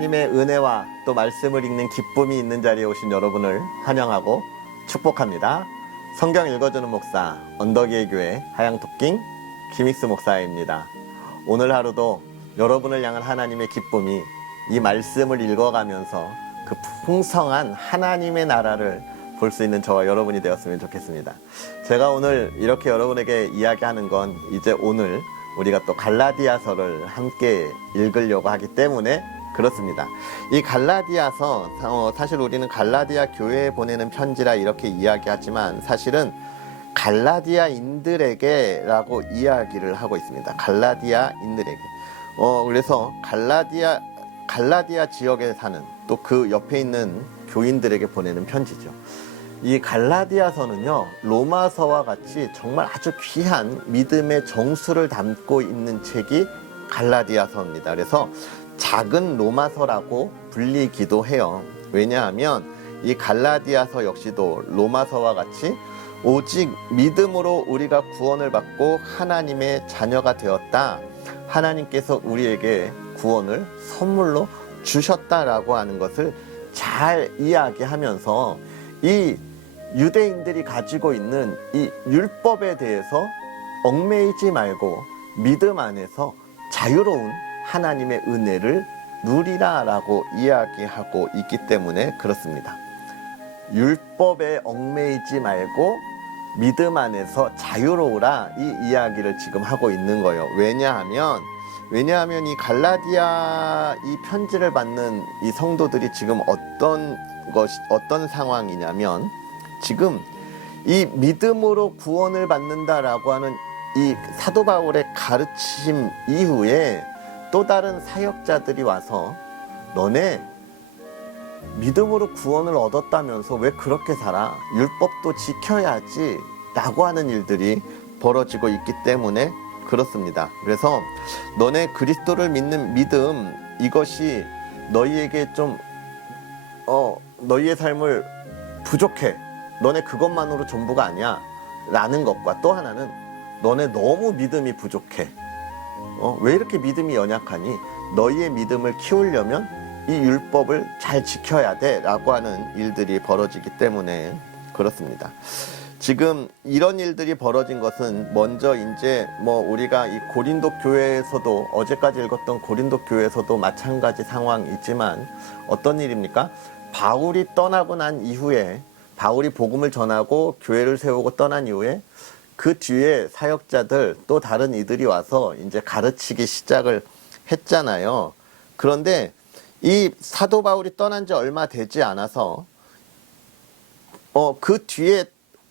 하나님의 은혜와 또 말씀을 읽는 기쁨이 있는 자리에 오신 여러분을 환영하고 축복합니다. 성경 읽어주는 목사 언덕이의 교회 하양토킹 김익수 목사입니다. 오늘 하루도 여러분을 향한 하나님의 기쁨이 이 말씀을 읽어가면서 그 풍성한 하나님의 나라를 볼 수 있는 저와 여러분이 되었으면 좋겠습니다. 제가 오늘 이렇게 여러분에게 이야기하는 건 이제 오늘 우리가 또 갈라디아서를 함께 읽으려고 하기 때문에 그렇습니다. 이 갈라디아서 사실 우리는 갈라디아 교회에 보내는 편지라 이렇게 이야기하지만 사실은 갈라디아인들에게 라고 이야기를 하고 있습니다. 갈라디아인들에게. 그래서 갈라디아 지역에 사는 또 그 옆에 있는 교인들에게 보내는 편지죠. 이 갈라디아서는요, 로마서와 같이 정말 아주 귀한 믿음의 정수를 담고 있는 책이 갈라디아서입니다. 그래서 작은 로마서라고 불리기도 해요. 왜냐하면 이 갈라디아서 역시도 로마서와 같이 오직 믿음으로 우리가 구원을 받고 하나님의 자녀가 되었다. 하나님께서 우리에게 구원을 선물로 주셨다라고 하는 것을 잘 이야기하면서 이 유대인들이 가지고 있는 이 율법에 대해서 얽매이지 말고 믿음 안에서 자유로운 하나님의 은혜를 누리라라고 이야기하고 있기 때문에 그렇습니다. 율법에 얽매이지 말고 믿음 안에서 자유로우라 이 이야기를 지금 하고 있는 거예요. 왜냐하면 이 갈라디아 이 편지를 받는 이 성도들이 지금 어떤 상황이냐면 지금 이 믿음으로 구원을 받는다라고 하는 이 사도 바울의 가르침 이후에 또 다른 사역자들이 와서 너네 믿음으로 구원을 얻었다면서 왜 그렇게 살아? 율법도 지켜야지 라고 하는 일들이 벌어지고 있기 때문에 그렇습니다. 그래서 너네 그리스도를 믿는 믿음 이것이 너희에게 좀 너희의 삶을 부족해. 너네 그것만으로 전부가 아니야 라는 것과 또 하나는 너네 너무 믿음이 부족해. 왜 이렇게 믿음이 연약하니? 너희의 믿음을 키우려면 이 율법을 잘 지켜야 돼 라고 하는 일들이 벌어지기 때문에 그렇습니다. 지금 이런 일들이 벌어진 것은 먼저 이제 우리가 이 고린도 교회에서도 어제까지 읽었던 고린도 교회에서도 마찬가지 상황이지만 어떤 일입니까? 바울이 떠나고 난 이후에 바울이 복음을 전하고 교회를 세우고 떠난 이후에 그 뒤에 사역자들 또 다른 이들이 와서 이제 가르치기 시작을 했잖아요. 그런데 이 사도 바울이 떠난 지 얼마 되지 않아서 그 뒤에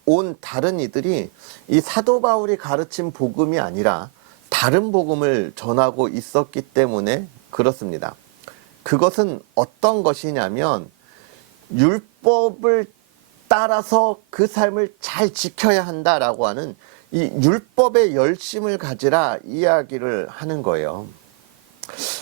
온 다른 이들이 이 사도 바울이 가르친 복음이 아니라 다른 복음을 전하고 있었기 때문에 그렇습니다. 그것은 어떤 것이냐면 율법을 따라서 그 삶을 잘 지켜야 한다라고 하는 이 율법의 열심을 가지라 이야기를 하는 거예요.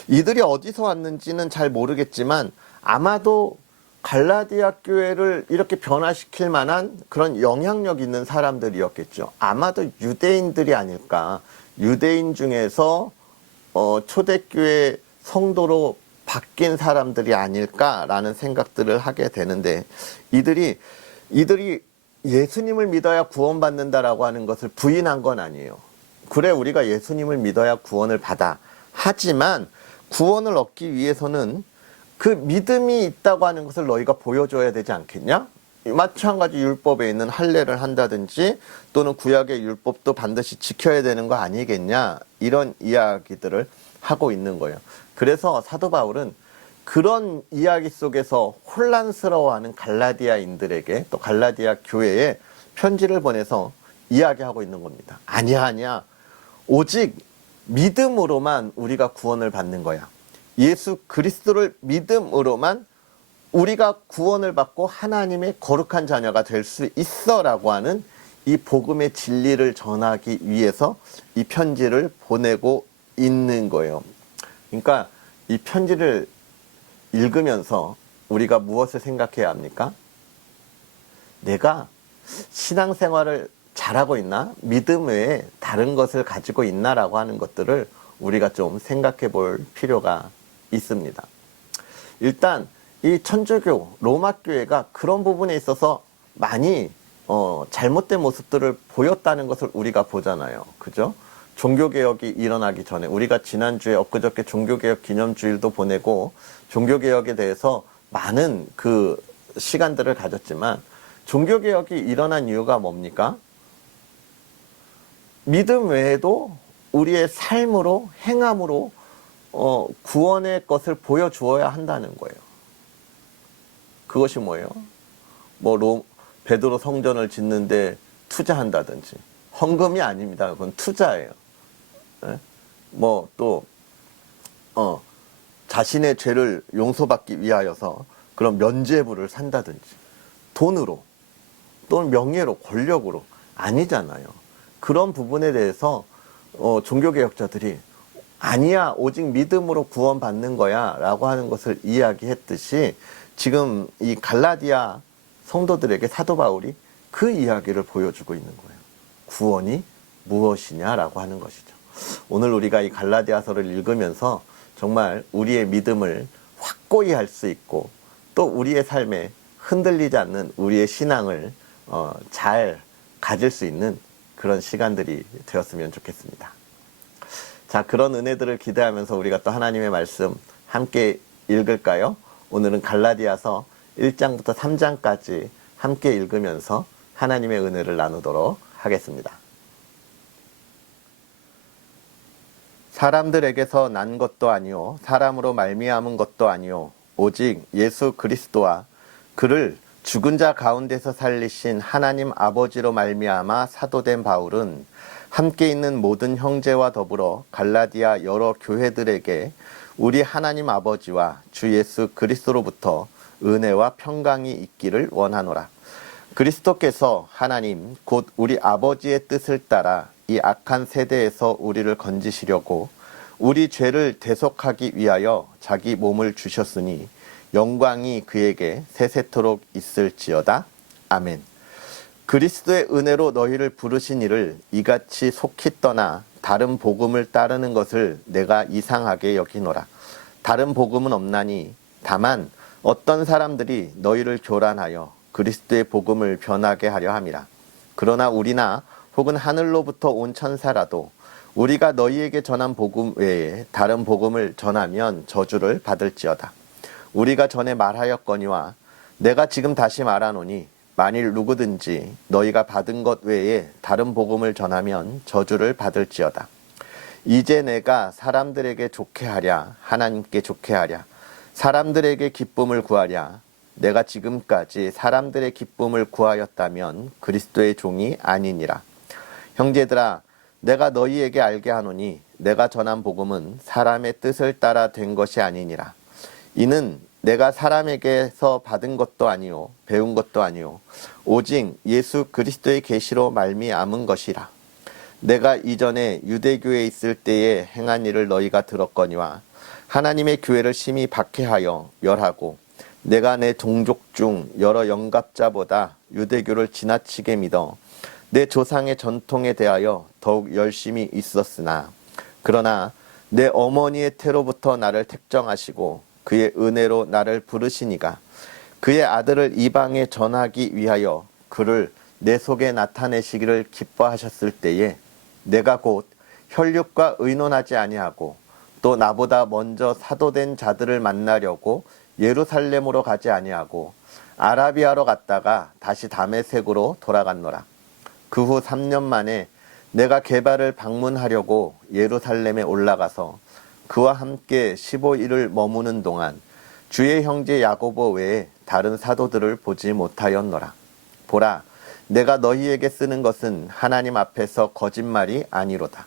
이들이 어디서 왔는지는 잘 모르겠지만 아마도 갈라디아 교회를 이렇게 변화시킬 만한 그런 영향력 있는 사람들이었겠죠. 아마도 유대인들이 아닐까. 유대인 중에서 초대교회 성도로 바뀐 사람들이 아닐까라는 생각들을 하게 되는데 이들이 예수님을 믿어야 구원받는다라고 하는 것을 부인한 건 아니에요. 그래 우리가 예수님을 믿어야 구원을 받아. 하지만 구원을 얻기 위해서는 그 믿음이 있다고 하는 것을 너희가 보여줘야 되지 않겠냐? 마찬가지 율법에 있는 할례를 한다든지 또는 구약의 율법도 반드시 지켜야 되는 거 아니겠냐? 이런 이야기들을 하고 있는 거예요. 그래서 사도 바울은 그런 이야기 속에서 혼란스러워하는 갈라디아인들에게 또 갈라디아 교회에 편지를 보내서 이야기하고 있는 겁니다. 아니야. 오직 믿음으로만 우리가 구원을 받는 거야. 예수 그리스도를 믿음으로만 우리가 구원을 받고 하나님의 거룩한 자녀가 될 수 있어 라고 하는 이 복음의 진리를 전하기 위해서 이 편지를 보내고 있는 거예요. 그러니까 이 편지를 읽으면서 우리가 무엇을 생각해야 합니까? 내가 신앙생활을 잘하고 있나? 믿음 외에 다른 것을 가지고 있나라고 하는 것들을 우리가 좀 생각해 볼 필요가 있습니다. 일단 이 천주교 로마 교회가 그런 부분에 있어서 많이 잘못된 모습들을 보였다는 것을 우리가 보잖아요. 그죠? 종교개혁이 일어나기 전에 우리가 지난주에 엊그저께 종교개혁 기념주일도 보내고 종교개혁에 대해서 많은 그 시간들을 가졌지만 종교개혁이 일어난 이유가 뭡니까? 믿음 외에도 우리의 삶으로 행함으로 구원의 것을 보여주어야 한다는 거예요. 그것이 뭐예요? 베드로 성전을 짓는데 투자한다든지 헌금이 아닙니다. 그건 투자예요. 예? 자신의 죄를 용서받기 위하여서 그런 면죄부를 산다든지 돈으로 또는 명예로 권력으로 아니잖아요. 그런 부분에 대해서 종교개혁자들이 아니야 오직 믿음으로 구원받는 거야 라고 하는 것을 이야기했듯이 지금 이 갈라디아 성도들에게 사도 바울이 그 이야기를 보여주고 있는 거예요. 구원이 무엇이냐라고 하는 것이죠. 오늘 우리가 이 갈라디아서를 읽으면서 정말 우리의 믿음을 확고히 할 수 있고 또 우리의 삶에 흔들리지 않는 우리의 신앙을 잘 가질 수 있는 그런 시간들이 되었으면 좋겠습니다. 자, 그런 은혜들을 기대하면서 우리가 또 하나님의 말씀 함께 읽을까요? 오늘은 갈라디아서 1장부터 3장까지 함께 읽으면서 하나님의 은혜를 나누도록 하겠습니다. 사람들에게서 난 것도 아니요 사람으로 말미암은 것도 아니요 오직 예수 그리스도와 그를 죽은 자 가운데서 살리신 하나님 아버지로 말미암아 사도된 바울은 함께 있는 모든 형제와 더불어 갈라디아 여러 교회들에게 우리 하나님 아버지와 주 예수 그리스도로부터 은혜와 평강이 있기를 원하노라. 그리스도께서 하나님 곧 우리 아버지의 뜻을 따라 이 악한 세대에서 우리를 건지시려고 우리 죄를 대속하기 위하여 자기 몸을 주셨으니 영광이 그에게 세세토록 있을지어다. 아멘. 그리스도의 은혜로 너희를 부르신 이를 이같이 속히 떠나 다른 복음을 따르는 것을 내가 이상하게 여기노라. 다른 복음은 없나니 다만 어떤 사람들이 너희를 교란하여 그리스도의 복음을 변하게 하려 함이라. 그러나 우리나 혹은 하늘로부터 온 천사라도 우리가 너희에게 전한 복음 외에 다른 복음을 전하면 저주를 받을지어다. 우리가 전에 말하였거니와 내가 지금 다시 말하노니 만일 누구든지 너희가 받은 것 외에 다른 복음을 전하면 저주를 받을지어다. 이제 내가 사람들에게 좋게 하랴 하나님께 좋게 하랴 사람들에게 기쁨을 구하랴 내가 지금까지 사람들의 기쁨을 구하였다면 그리스도의 종이 아니니라. 형제들아 내가 너희에게 알게 하노니 내가 전한 복음은 사람의 뜻을 따라 된 것이 아니니라. 이는 내가 사람에게서 받은 것도 아니요 배운 것도 아니요 오직 예수 그리스도의 계시로 말미암은 것이라. 내가 이전에 유대교에 있을 때에 행한 일을 너희가 들었거니와 하나님의 교회를 심히 박해하여 멸하고 내가 내 동족 중 여러 영갑자보다 유대교를 지나치게 믿어 내 조상의 전통에 대하여 더욱 열심히 있었으나 그러나 내 어머니의 태로부터 나를 택정하시고 그의 은혜로 나를 부르시니가 그의 아들을 이방에 전하기 위하여 그를 내 속에 나타내시기를 기뻐하셨을 때에 내가 곧 혈육과 의논하지 아니하고 또 나보다 먼저 사도된 자들을 만나려고 예루살렘으로 가지 아니하고 아라비아로 갔다가 다시 다메섹으로 돌아갔노라. 그 후 3년 만에 내가 게바를 방문하려고 예루살렘에 올라가서 그와 함께 15일을 머무는 동안 주의 형제 야고보 외에 다른 사도들을 보지 못하였노라. 보라, 내가 너희에게 쓰는 것은 하나님 앞에서 거짓말이 아니로다.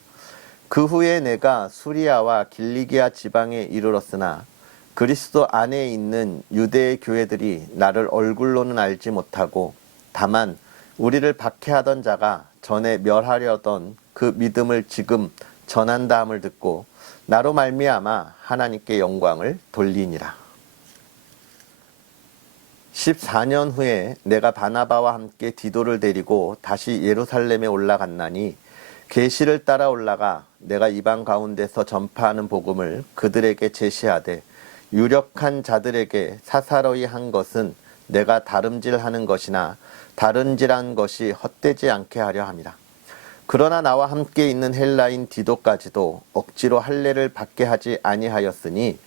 그 후에 내가 수리아와 길리기아 지방에 이르렀으나 그리스도 안에 있는 유대의 교회들이 나를 얼굴로는 알지 못하고 다만 우리를 박해하던 자가 전에 멸하려던 그 믿음을 지금 전한다함을 듣고 나로 말미암아 하나님께 영광을 돌리니라. 14년 후에 내가 바나바와 함께 디도를 데리고 다시 예루살렘에 올라갔나니 계시를 따라 올라가 내가 이방 가운데서 전파하는 복음을 그들에게 제시하되 유력한 자들에게 사사로이 한 것은 내가 다름질하는 것이나 다른질한 것이 헛되지 않게 하려 함이라. 그러나 나와 함께 있는 헬라인 디도까지도 억지로 할례를 받게 하지 아니하였으니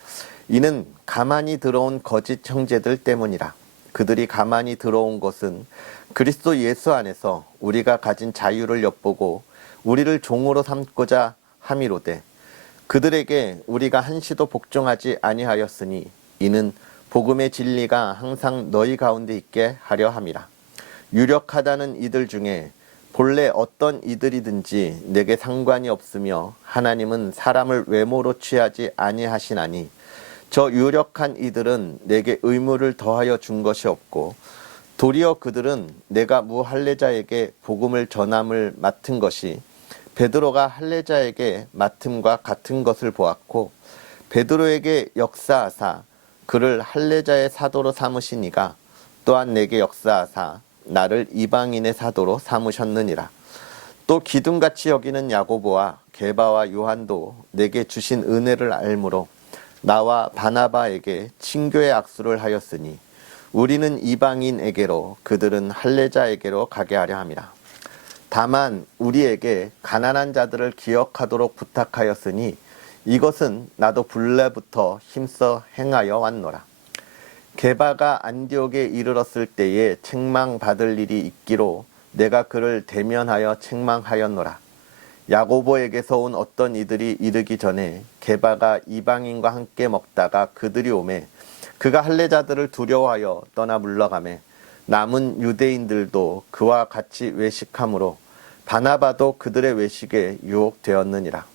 이는 가만히 들어온 거짓 형제들 때문이라. 그들이 가만히 들어온 것은 그리스도 예수 안에서 우리가 가진 자유를 엿보고 우리를 종으로 삼고자 함이로되 그들에게 우리가 한시도 복종하지 아니하였으니 이는 복음의 진리가 항상 너희 가운데 있게 하려 함이라. 유력하다는 이들 중에 본래 어떤 이들이든지 내게 상관이 없으며 하나님은 사람을 외모로 취하지 아니하시나니 저 유력한 이들은 내게 의무를 더하여 준 것이 없고 도리어 그들은 내가 무할례자에게 복음을 전함을 맡은 것이 베드로가 할례자에게 맡음과 같은 것을 보았고 베드로에게 역사하사 그를 할례자의 사도로 삼으시니가 또한 내게 역사하사 나를 이방인의 사도로 삼으셨느니라. 또 기둥같이 여기는 야고보와 게바와 요한도 내게 주신 은혜를 알므로 나와 바나바에게 친교의 악수를 하였으니 우리는 이방인에게로 그들은 할례자에게로 가게 하려 함이라. 다만 우리에게 가난한 자들을 기억하도록 부탁하였으니 이것은 나도 본래부터 힘써 행하여 왔노라. 게바가 안디옥에 이르렀을 때에 책망받을 일이 있기로 내가 그를 대면하여 책망하였노라. 야고보에게서 온 어떤 이들이 이르기 전에 게바가 이방인과 함께 먹다가 그들이 오매 그가 할례자들을 두려워하여 떠나 물러가매 남은 유대인들도 그와 같이 외식하므로 바나바도 그들의 외식에 유혹되었느니라.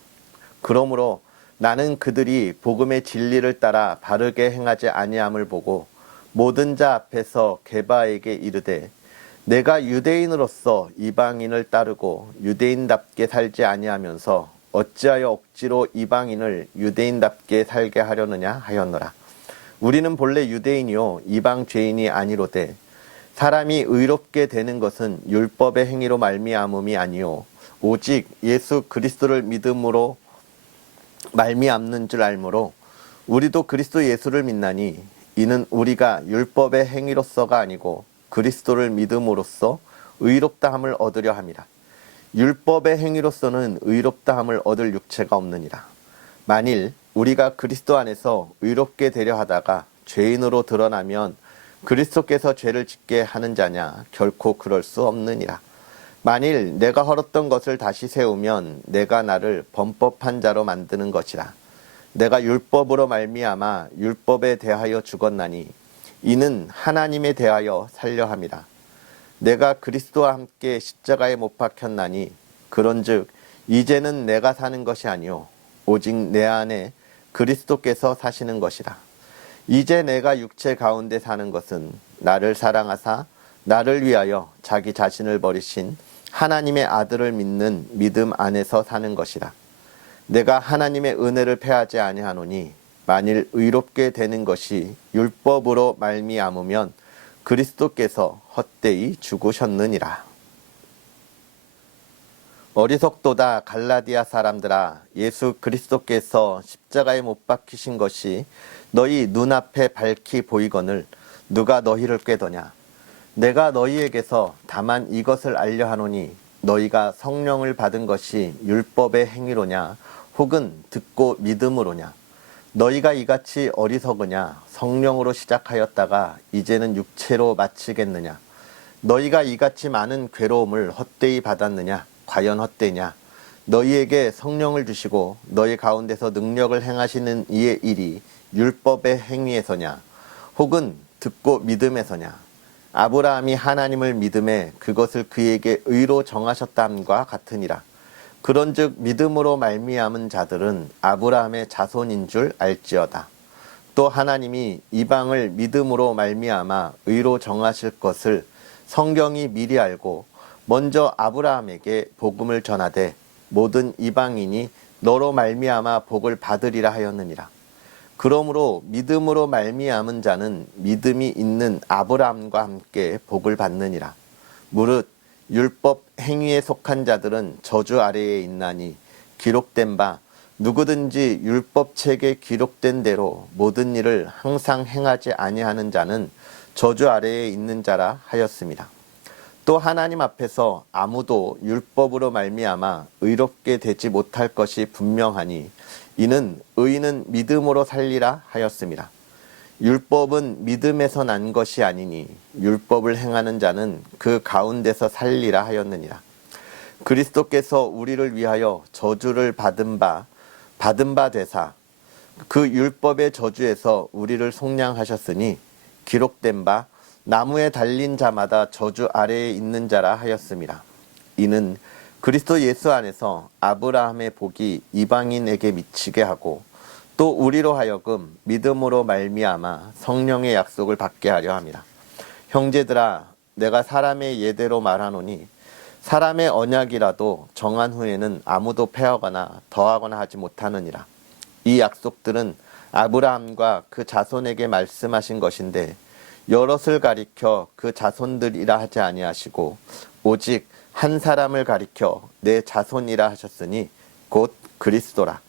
그러므로 나는 그들이 복음의 진리를 따라 바르게 행하지 아니함을 보고 모든 자 앞에서 게바에게 이르되 내가 유대인으로서 이방인을 따르고 유대인답게 살지 아니하면서 어찌하여 억지로 이방인을 유대인답게 살게 하려느냐 하였노라. 우리는 본래 유대인이요 이방 죄인이 아니로되 사람이 의롭게 되는 것은 율법의 행위로 말미암음이 아니요 오직 예수 그리스도를 믿음으로 말미암는 줄 알므로 우리도 그리스도 예수를 믿나니 이는 우리가 율법의 행위로서가 아니고 그리스도를 믿음으로써 의롭다함을 얻으려 함이라. 율법의 행위로서는 의롭다함을 얻을 육체가 없느니라. 만일 우리가 그리스도 안에서 의롭게 되려 하다가 죄인으로 드러나면 그리스도께서 죄를 짓게 하는 자냐? 결코 그럴 수 없느니라. 만일 내가 헐었던 것을 다시 세우면 내가 나를 범법한 자로 만드는 것이라. 내가 율법으로 말미암아 율법에 대하여 죽었나니 이는 하나님에 대하여 살려 함이라. 내가 그리스도와 함께 십자가에 못 박혔나니 그런즉 이제는 내가 사는 것이 아니요 오직 내 안에 그리스도께서 사시는 것이라. 이제 내가 육체 가운데 사는 것은 나를 사랑하사 나를 위하여 자기 자신을 버리신 하나님의 아들을 믿는 믿음 안에서 사는 것이라. 내가 하나님의 은혜를 패하지 아니하노니 만일 의롭게 되는 것이 율법으로 말미암으면 그리스도께서 헛되이 죽으셨느니라. 어리석도다 갈라디아 사람들아, 예수 그리스도께서 십자가에 못 박히신 것이 너희 눈앞에 밝히 보이거늘 누가 너희를 꾀더냐. 내가 너희에게서 다만 이것을 알려 하노니 너희가 성령을 받은 것이 율법의 행위로냐 혹은 듣고 믿음으로냐. 너희가 이같이 어리석으냐. 성령으로 시작하였다가 이제는 육체로 마치겠느냐. 너희가 이같이 많은 괴로움을 헛되이 받았느냐. 과연 헛되냐. 너희에게 성령을 주시고 너희 가운데서 능력을 행하시는 이의 일이 율법의 행위에서냐 혹은 듣고 믿음에서냐. 아브라함이 하나님을 믿음에 그것을 그에게 의로 정하셨다함과 같으니라. 그런즉 믿음으로 말미암은 자들은 아브라함의 자손인 줄 알지어다. 또 하나님이 이방을 믿음으로 말미암아 의로 정하실 것을 성경이 미리 알고 먼저 아브라함에게 복음을 전하되 모든 이방인이 너로 말미암아 복을 받으리라 하였느니라. 그러므로 믿음으로 말미암은 자는 믿음이 있는 아브라함과 함께 복을 받느니라. 무릇 율법 행위에 속한 자들은 저주 아래에 있나니 기록된 바 누구든지 율법책에 기록된 대로 모든 일을 항상 행하지 아니하는 자는 저주 아래에 있는 자라 하였습니다. 또 하나님 앞에서 아무도 율법으로 말미암아 의롭게 되지 못할 것이 분명하니 이는 의인은 믿음으로 살리라 하였습니다. 율법은 믿음에서 난 것이 아니니 율법을 행하는 자는 그 가운데서 살리라 하였느니라. 그리스도께서 우리를 위하여 저주를 받은 바 되사 그 율법의 저주에서 우리를 속량하셨으니 기록된 바 나무에 달린 자마다 저주 아래에 있는 자라 하였습니다. 이는 그리스도 예수 안에서 아브라함의 복이 이방인에게 미치게 하고 또 우리로 하여금 믿음으로 말미암아 성령의 약속을 받게 하려 함이라. 형제들아, 내가 사람의 예대로 말하노니 사람의 언약이라도 정한 후에는 아무도 패하거나 더하거나 하지 못하느니라. 이 약속들은 아브라함과 그 자손에게 말씀하신 것인데 여럿을 가리켜 그 자손들이라 하지 아니하시고 오직 한 사람을 가리켜 내 자손이라 하셨으니 곧 그리스도라.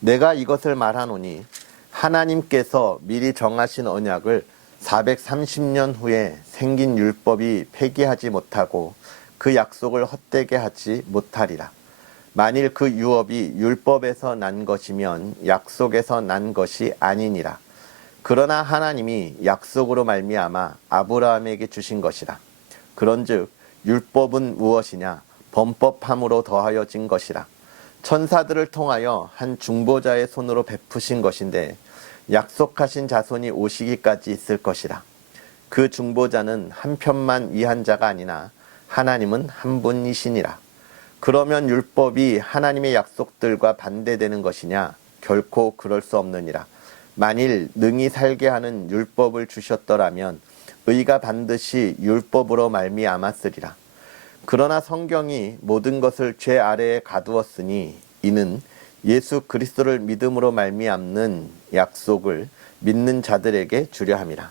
내가 이것을 말하노니 하나님께서 미리 정하신 언약을 430년 후에 생긴 율법이 폐기하지 못하고 그 약속을 헛되게 하지 못하리라. 만일 그 유업이 율법에서 난 것이면 약속에서 난 것이 아니니라. 그러나 하나님이 약속으로 말미암아 아브라함에게 주신 것이라. 그런즉 율법은 무엇이냐? 범법함으로 더하여진 것이라. 천사들을 통하여 한 중보자의 손으로 베푸신 것인데 약속하신 자손이 오시기까지 있을 것이라. 그 중보자는 한 편만 위한 자가 아니나 하나님은 한 분이시니라. 그러면 율법이 하나님의 약속들과 반대되는 것이냐? 결코 그럴 수 없느니라. 만일 능히 살게 하는 율법을 주셨더라면 의가 반드시 율법으로 말미암았으리라. 그러나 성경이 모든 것을 죄 아래에 가두었으니 이는 예수 그리스도를 믿음으로 말미암는 약속을 믿는 자들에게 주려 함이라.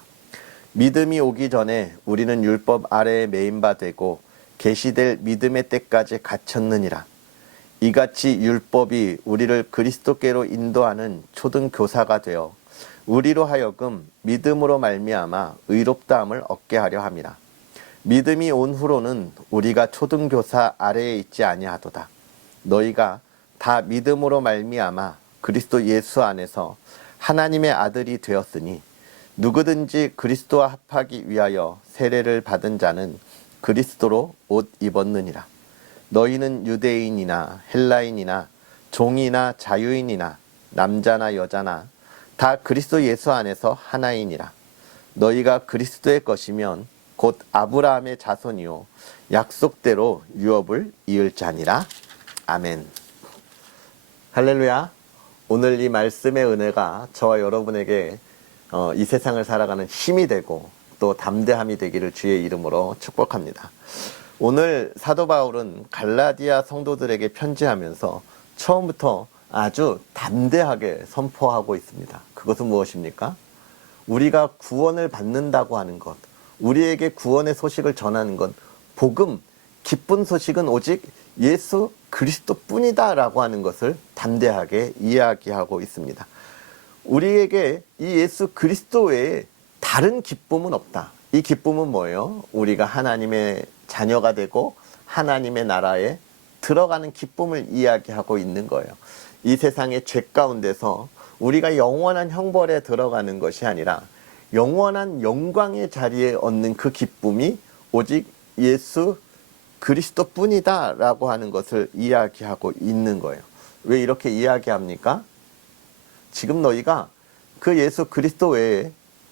믿음이 오기 전에 우리는 율법 아래에 매인 바 되고 계시될 믿음의 때까지 갇혔느니라. 이같이 율법이 우리를 그리스도께로 인도하는 초등교사가 되어 우리로 하여금 믿음으로 말미암아 의롭다함을 얻게 하려 함이라. 믿음이 온 후로는 우리가 초등교사 아래에 있지 아니하도다. 너희가 다 믿음으로 말미암아 그리스도 예수 안에서 하나님의 아들이 되었으니 누구든지 그리스도와 합하기 위하여 세례를 받은 자는 그리스도로 옷 입었느니라. 너희는 유대인이나 헬라인이나 종이나 자유인이나 남자나 여자나 다 그리스도 예수 안에서 하나이니라. 너희가 그리스도의 것이면 곧 아브라함의 자손이요 약속대로 유업을 이을 자니라. 아멘. 할렐루야. 오늘 이 말씀의 은혜가 저와 여러분에게 이 세상을 살아가는 힘이 되고 또 담대함이 되기를 주의 이름으로 축복합니다. 오늘 사도 바울은 갈라디아 성도들에게 편지하면서 처음부터 아주 담대하게 선포하고 있습니다. 그것은 무엇입니까? 우리가 구원을 받는다고 하는 것, 우리에게 구원의 소식을 전하는 것, 복음, 기쁜 소식은 오직 예수 그리스도 뿐이다 라고 하는 것을 담대하게 이야기하고 있습니다. 우리에게 이 예수 그리스도 외에 다른 기쁨은 없다. 이 기쁨은 뭐예요? 우리가 하나님의 자녀가 되고 하나님의 나라에 들어가는 기쁨을 이야기하고 있는 거예요. 이 세상의 죄 가운데서 우리가 영원한 형벌에 들어가는 것이 아니라 영원한 영광의 자리에 얻는 그 기쁨이 오직 예수 그리스도 뿐이다 라고 하는 것을 이야기하고 있는 거예요. 왜 이렇게 이야기합니까? 지금 너희가 그 예수 그리스도 외에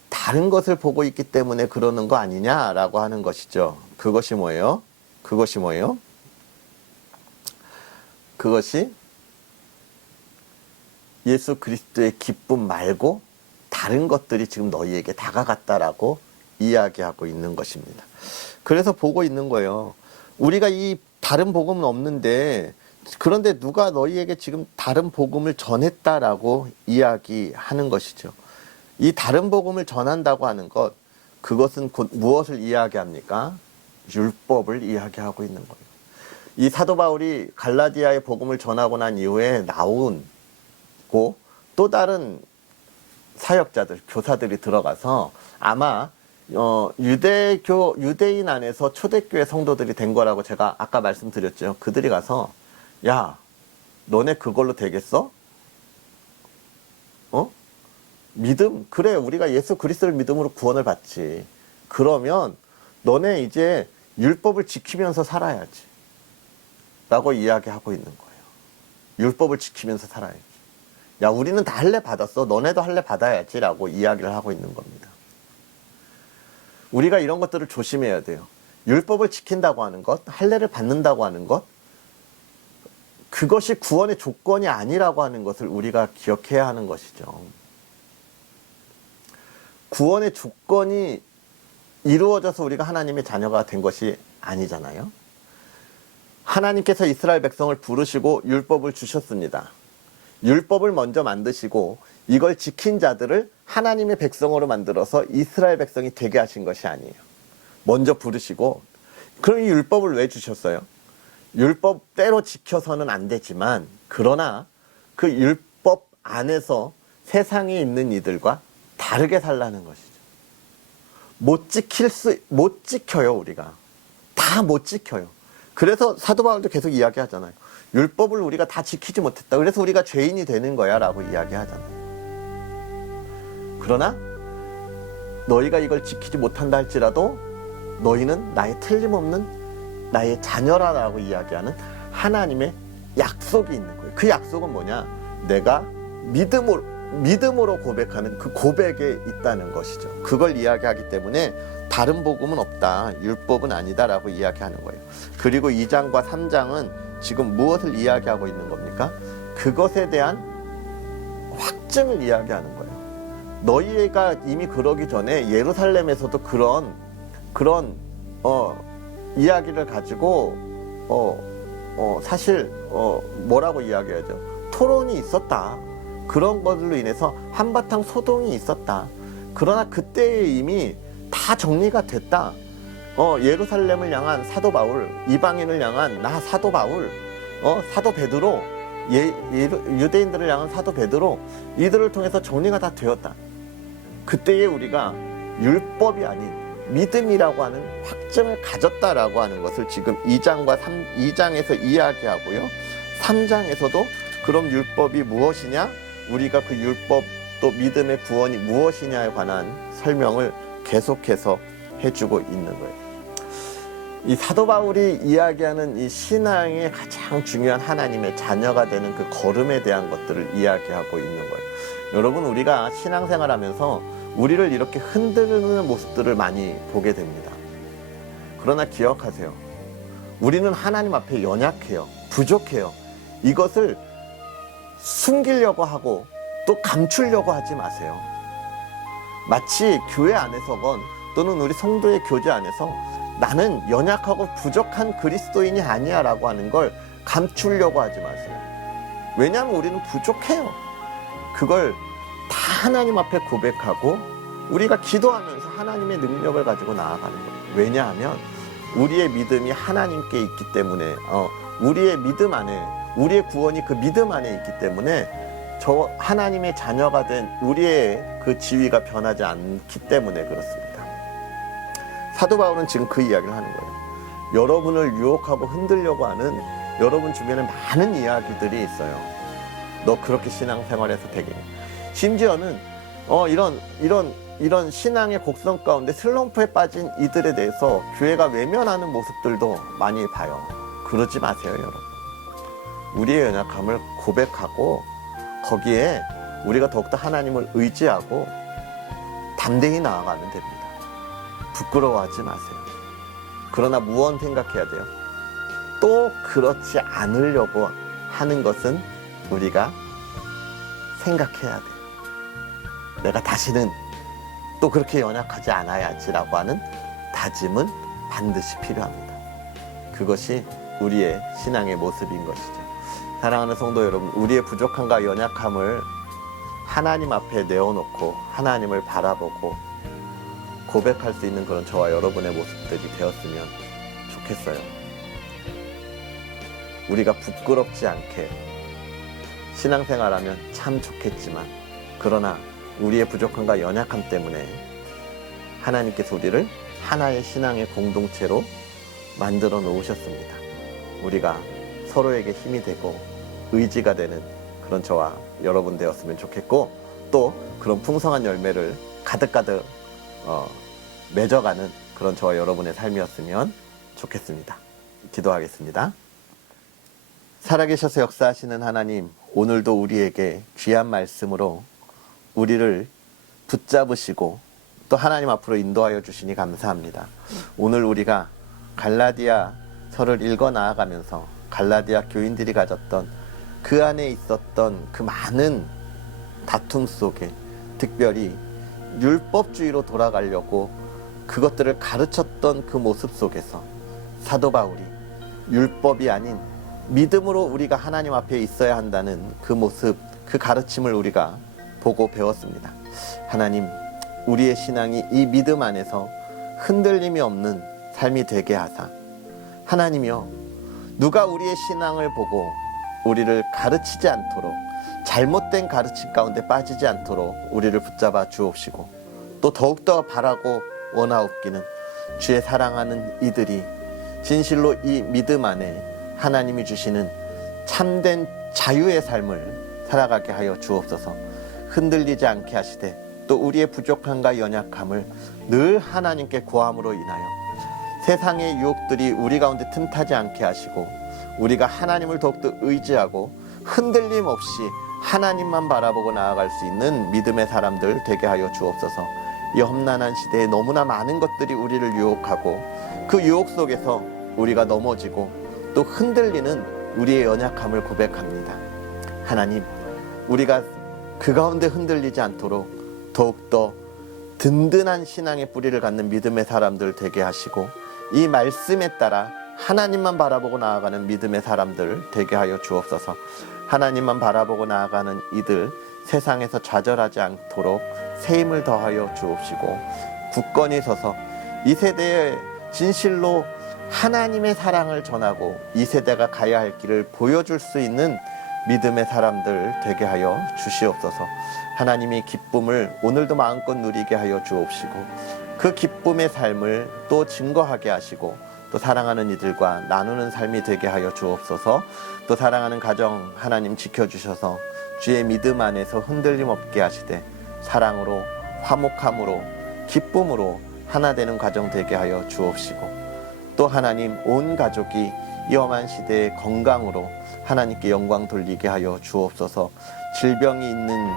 다른 것을 보고 있기 때문에 그러는 거 아니냐라고 하는 것이죠. 그것이 뭐예요? 그것이 뭐예요? 그것이 예수 그리스도의 기쁨 말고 다른 것들이 지금 너희에게 다가갔다라고 이야기하고 있는 것입니다. 그래서 보고 있는 거예요. 우리가 이 다른 복음은 없는데 그런데 누가 너희에게 지금 다른 복음을 전했다라고 이야기하는 것이죠. 이 다른 복음을 전한다고 하는 것, 그것은 곧 무엇을 이야기합니까? 율법을 이야기하고 있는 거예요. 이 사도 바울이 갈라디아의 복음을 전하고 난 이후에 나온 있고 또 다른 사역자들, 교사들이 들어가서 아마 유대인 안에서 초대교회 성도들이 된 거라고 제가 아까 말씀드렸죠. 그들이 가서 야, 너네 그걸로 되겠어? 믿음? 그래, 우리가 예수 그리스도를 믿음으로 구원을 받지. 그러면 너네 이제 율법을 지키면서 살아야지. 라고 이야기하고 있는 거예요. 율법을 지키면서 살아야지. 야, 우리는 다 할례 받았어. 너네도 할례 받아야지. 라고 이야기를 하고 있는 겁니다. 우리가 이런 것들을 조심해야 돼요. 율법을 지킨다고 하는 것, 할례를 받는다고 하는 것, 그것이 구원의 조건이 아니라고 하는 것을 우리가 기억해야 하는 것이죠. 구원의 조건이 이루어져서 우리가 하나님의 자녀가 된 것이 아니잖아요. 하나님께서 이스라엘 백성을 부르시고 율법을 주셨습니다. 율법을 먼저 만드시고 이걸 지킨 자들을 하나님의 백성으로 만들어서 이스라엘 백성이 되게 하신 것이 아니에요. 먼저 부르시고, 그럼 이 율법을 왜 주셨어요? 율법대로 지켜서는 안 되지만, 그러나 그 율법 안에서 세상에 있는 이들과 다르게 살라는 것이죠. 못 지켜요, 우리가. 다 못 지켜요. 그래서 사도 바울도 계속 이야기하잖아요. 율법을 우리가 다 지키지 못했다. 그래서 우리가 죄인이 되는 거야 라고 이야기하잖아요. 그러나 너희가 이걸 지키지 못한다 할지라도 너희는 나의 틀림없는 나의 자녀라고 이야기하는 하나님의 약속이 있는 거예요. 그 약속은 뭐냐? 내가 믿음으로 고백하는 그 고백에 있다는 것이죠. 그걸 이야기하기 때문에 다른 복음은 없다, 율법은 아니다라고 이야기하는 거예요. 그리고 2장과 3장은 지금 무엇을 이야기하고 있는 겁니까? 그것에 대한 확증을 이야기하는 거예요. 너희가 이미 그러기 전에 예루살렘에서도 그런 이야기를 가지고 사실 뭐라고 이야기하죠? 토론이 있었다. 그런 것들로 인해서 한바탕 소동이 있었다. 그러나 그때에 이미 다 정리가 됐다. 예루살렘을 향한 사도 바울, 이방인을 향한 나 사도 바울, 사도 베드로, 유대인들을 향한 사도 베드로, 이들을 통해서 정리가 다 되었다. 그때에 우리가 율법이 아닌 믿음이라고 하는 확증을 가졌다라고 하는 것을 지금 2장에서 이야기하고요. 3장에서도 그럼 율법이 무엇이냐? 우리가 그 율법 또 믿음의 구원이 무엇이냐에 관한 설명을 계속해서 해주고 있는 거예요. 이 사도 바울이 이야기하는 이 신앙의 가장 중요한 하나님의 자녀가 되는 그 걸음에 대한 것들을 이야기하고 있는 거예요. 여러분, 우리가 신앙생활하면서 우리를 이렇게 흔들리는 모습들을 많이 보게 됩니다. 그러나 기억하세요. 우리는 하나님 앞에 연약해요. 부족해요. 이것을 숨기려고 하고 또 감추려고 하지 마세요. 마치 교회 안에서건 또는 우리 성도의 교제 안에서 나는 연약하고 부족한 그리스도인이 아니야 라고 하는 걸 감추려고 하지 마세요. 왜냐하면 우리는 부족해요. 그걸 다 하나님 앞에 고백하고 우리가 기도하면서 하나님의 능력을 가지고 나아가는 거예요. 왜냐하면 우리의 믿음이 하나님께 있기 때문에 우리의 믿음 안에, 우리의 구원이 그 믿음 안에 있기 때문에 저 하나님의 자녀가 된 우리의 그 지위가 변하지 않기 때문에 그렇습니다. 사도 바울은 지금 그 이야기를 하는 거예요. 여러분을 유혹하고 흔들려고 하는 여러분 주변에 많은 이야기들이 있어요. 너 그렇게 신앙생활에서 되게, 심지어는 이런 신앙의 곡선 가운데 슬럼프에 빠진 이들에 대해서 교회가 외면하는 모습들도 많이 봐요. 그러지 마세요, 여러분. 우리의 연약함을 고백하고 거기에 우리가 더욱더 하나님을 의지하고 담대히 나아가면 됩니다. 부끄러워하지 마세요. 그러나 무언 생각해야 돼요? 또 그렇지 않으려고 하는 것은 우리가 생각해야 돼요. 내가 다시는 또 그렇게 연약하지 않아야지라고 하는 다짐은 반드시 필요합니다. 그것이 우리의 신앙의 모습인 것이죠. 사랑하는 성도 여러분, 우리의 부족함과 연약함을 하나님 앞에 내어놓고 하나님을 바라보고 고백할 수 있는 그런 저와 여러분의 모습들이 되었으면 좋겠어요. 우리가 부끄럽지 않게 신앙생활하면 참 좋겠지만 그러나 우리의 부족함과 연약함 때문에 하나님께서 우리를 하나의 신앙의 공동체로 만들어 놓으셨습니다. 우리가 서로에게 힘이 되고 의지가 되는 그런 저와 여러분 되었으면 좋겠고, 또 그런 풍성한 열매를 가득가득 맺어가는 그런 저와 여러분의 삶이었으면 좋겠습니다. 기도하겠습니다. 살아계셔서 역사하시는 하나님, 오늘도 우리에게 귀한 말씀으로 우리를 붙잡으시고 또 하나님 앞으로 인도하여 주시니 감사합니다. 오늘 우리가 갈라디아서를 읽어 나아가면서 갈라디아 교인들이 가졌던 그 안에 있었던 그 많은 다툼 속에, 특별히 율법주의로 돌아가려고 그것들을 가르쳤던 그 모습 속에서 사도 바울이 율법이 아닌 믿음으로 우리가 하나님 앞에 있어야 한다는 그 모습, 그 가르침을 우리가 보고 배웠습니다. 하나님, 우리의 신앙이 이 믿음 안에서 흔들림이 없는 삶이 되게 하사, 하나님이여, 누가 우리의 신앙을 보고 우리를 가르치지 않도록, 잘못된 가르침 가운데 빠지지 않도록 우리를 붙잡아 주옵시고, 또 더욱더 바라고 원하옵기는 주의 사랑하는 이들이 진실로 이 믿음 안에 하나님이 주시는 참된 자유의 삶을 살아가게 하여 주옵소서. 흔들리지 않게 하시되 또 우리의 부족함과 연약함을 늘 하나님께 구함으로 인하여 세상의 유혹들이 우리 가운데 틈타지 않게 하시고, 우리가 하나님을 더욱더 의지하고 흔들림 없이 하나님만 바라보고 나아갈 수 있는 믿음의 사람들 되게 하여 주옵소서. 이 험난한 시대에 너무나 많은 것들이 우리를 유혹하고 그 유혹 속에서 우리가 넘어지고 또 흔들리는 우리의 연약함을 고백합니다. 하나님, 우리가 그 가운데 흔들리지 않도록 더욱더 든든한 신앙의 뿌리를 갖는 믿음의 사람들 되게 하시고, 이 말씀에 따라 하나님만 바라보고 나아가는 믿음의 사람들 되게 하여 주옵소서. 하나님만 바라보고 나아가는 이들 세상에서 좌절하지 않도록 새 힘을 더하여 주옵시고, 굳건히 서서 이 세대에 진실로 하나님의 사랑을 전하고 이 세대가 가야 할 길을 보여줄 수 있는 믿음의 사람들 되게 하여 주시옵소서. 하나님이 기쁨을 오늘도 마음껏 누리게 하여 주옵시고, 그 기쁨의 삶을 또 증거하게 하시고 또 사랑하는 이들과 나누는 삶이 되게 하여 주옵소서. 또 사랑하는 가정 하나님 지켜주셔서 주의 믿음 안에서 흔들림 없게 하시되 사랑으로, 화목함으로, 기쁨으로 하나 되는 가정 되게 하여 주옵시고, 또 하나님, 온 가족이 이 험한 시대에 건강으로 하나님께 영광 돌리게 하여 주옵소서. 질병이 있는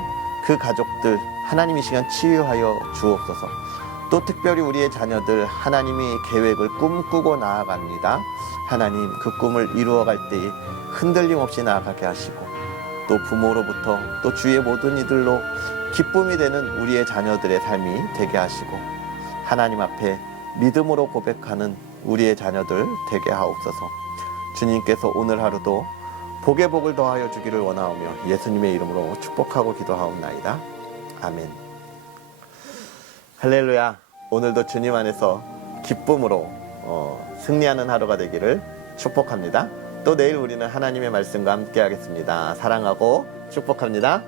그 가족들 하나님 이 시간 치유하여 주옵소서. 또 특별히 우리의 자녀들 하나님의 계획을 꿈꾸고 나아갑니다. 하나님, 그 꿈을 이루어갈 때에 흔들림 없이 나아가게 하시고, 또 부모로부터 또 주의 모든 이들로 기쁨이 되는 우리의 자녀들의 삶이 되게 하시고, 하나님 앞에 믿음으로 고백하는 우리의 자녀들 되게 하옵소서. 주님께서 오늘 하루도 복에 복을 더하여 주기를 원하오며 예수님의 이름으로 축복하고 기도하옵나이다. 아멘. 할렐루야. 오늘도 주님 안에서 기쁨으로 승리하는 하루가 되기를 축복합니다. 또 내일 우리는 하나님의 말씀과 함께 하겠습니다. 사랑하고 축복합니다.